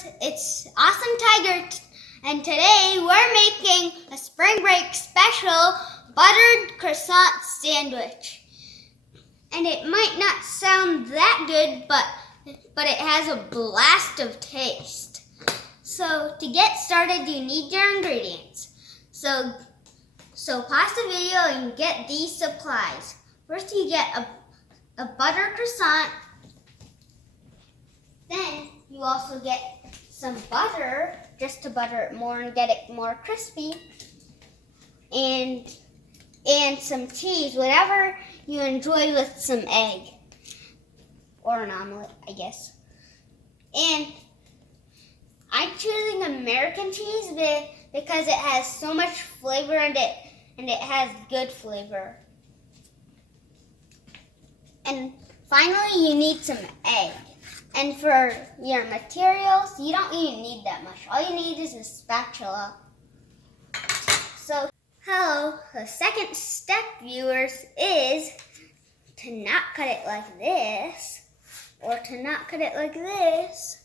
viewers, it's Awesome Tiger, and today we're making a spring break special buttered croissant sandwich. And it might not sound that good, but it has a blast of taste. So to get started, you need your ingredients. So pause the video and get these supplies. First, you get a buttered croissant. Then you also get some butter, just to butter it more and get it more crispy. And some cheese, whatever you enjoy, with some egg. Or an omelet, I guess. And I'm choosing American cheese because it has so much flavor and it has good flavor. And finally, you need some egg. And for your materials, you don't even need that much. All you need is a spatula. So, the second step, viewers, is to not cut it like this, or to not cut it like this.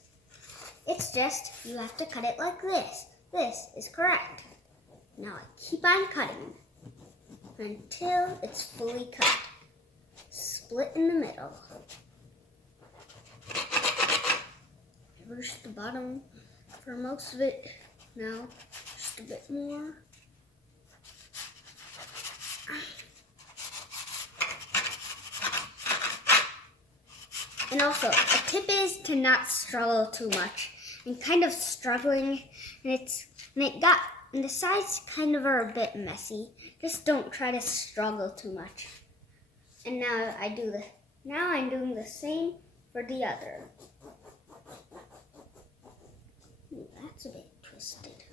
It's just, you have to cut it like this. This is correct. Now I keep on cutting until it's fully cut. Split in the middle. Reach the bottom for most of it. Now, just a bit more. And also, a tip is to not struggle too much. I'm kind of struggling, and the sides kind of are a bit messy. Just don't try to struggle too much. And now I'm doing the same for the other. That's a bit twisted.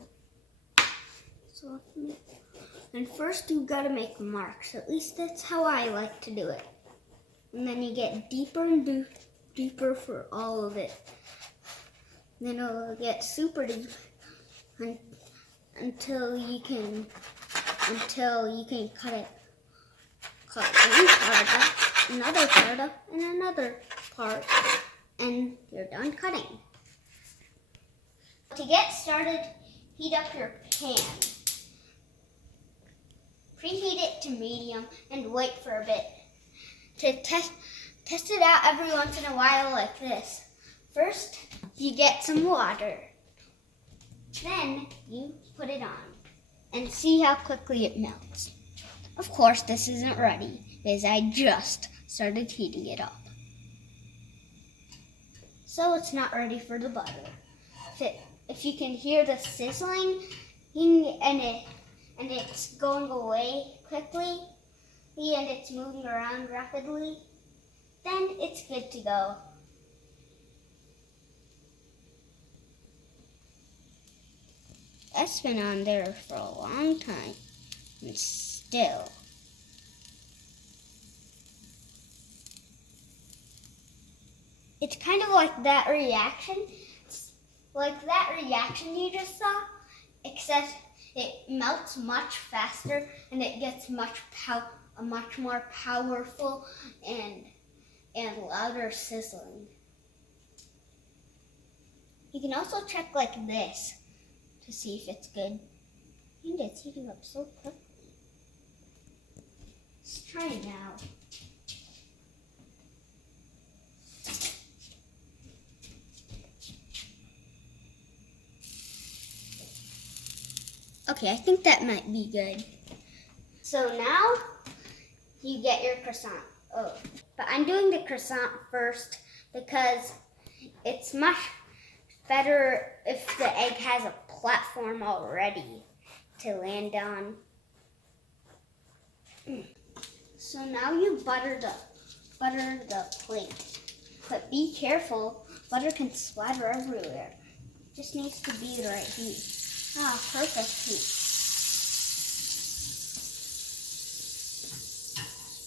And first you gotta make marks. At least that's how I like to do it. And then you get deeper and deeper for all of it. Then it'll get super deep until you can cut it. Cut one part up, another part up, and another part, and you're done cutting. To get started, heat up your pan. Preheat it to medium and wait for a bit. To test it out every once in a while like this. First, you get some water. Then you put it on and see how quickly it melts. Of course, this isn't ready because I just started heating it up. So it's not ready for the butter. If you can hear the sizzling and it's going away quickly and it's moving around rapidly, then it's good to go. That's been on there for a long time, and still. It's kind of like that reaction. Like that reaction you just saw, except it melts much faster and it gets a much more powerful and louder sizzling. You can also check like this to see if it's good. And it's heating up so quickly. Let's try it now. Okay, I think that might be good. So now you get your croissant. Oh, but I'm doing the croissant first because it's much better if the egg has a platform already to land on. So now you butter the plate. But be careful, butter can splatter everywhere. It just needs to be the right heat. Ah, perfect heat.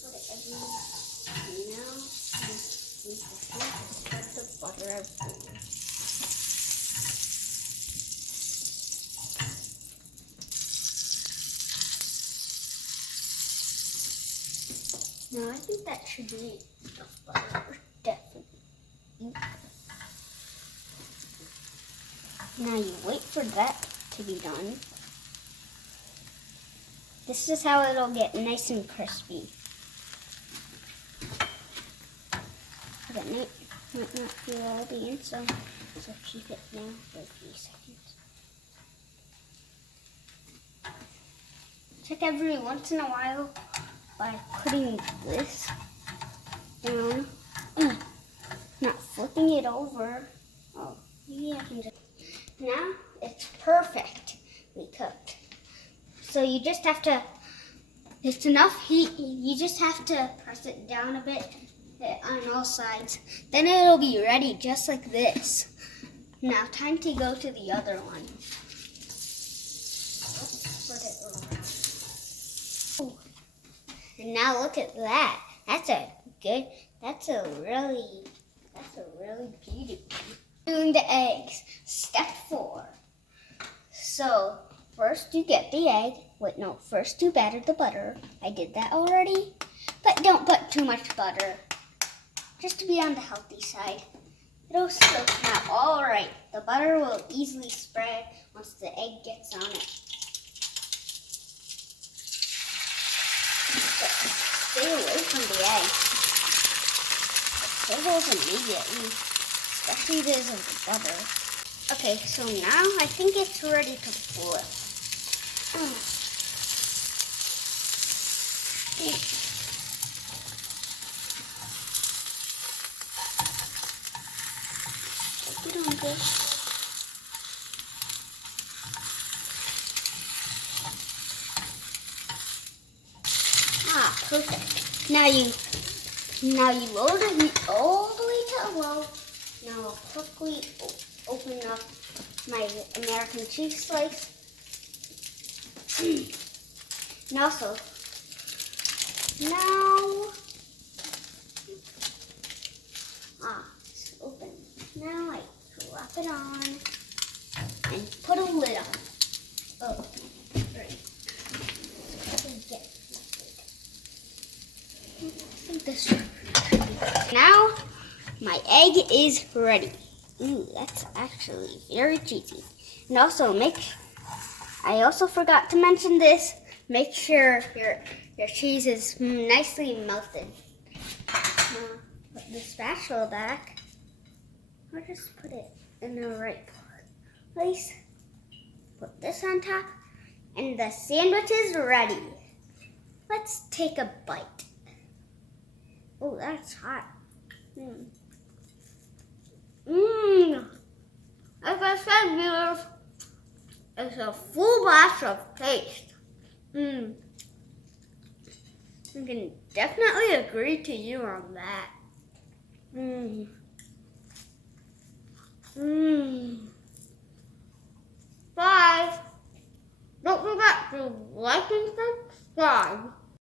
Put it everywhere. Now, we spread the butter everywhere. No, I think that should be enough butter, definitely. Now you wait for that to be done. This is how it'll get nice and crispy. But it might not feel all the inside, so keep it now for a few seconds. Check every once in a while by putting this down, not flipping it over. Oh, maybe I can just... Now it's perfectly cooked. So you just have to, it's enough heat, you just have to press it down a bit on all sides. Then it'll be ready just like this. Now time to go to the other one. And now look at that. That's a really beautiful. Doing the eggs. Step 4. So first you get the egg. Wait, no, first you batter the butter. I did that already. But don't put too much butter. Just to be on the healthy side. It'll still turn out all right. The butter will easily spread once the egg gets on it. But stay away from the egg. It sizzles immediately, especially those of the butter. Okay, so now I think it's ready to flip. Perfect. Now you lower the heat all the way to low. Now I'll quickly open up my American cheese slice. And also, now it's open. Now I slap it on and put a lid on. Oh, great. Now my egg is ready. Ooh, that's actually very cheesy. And also I also forgot to mention this. Make sure your cheese is nicely melted. Put the spatula back. Or just put it in the right place. Put this on top. And the sandwich is ready. Let's take a bite. Oh, that's hot. Like I said, viewers, it's a full blast of taste. I can definitely agree to you on that. Bye. Don't forget to like and subscribe.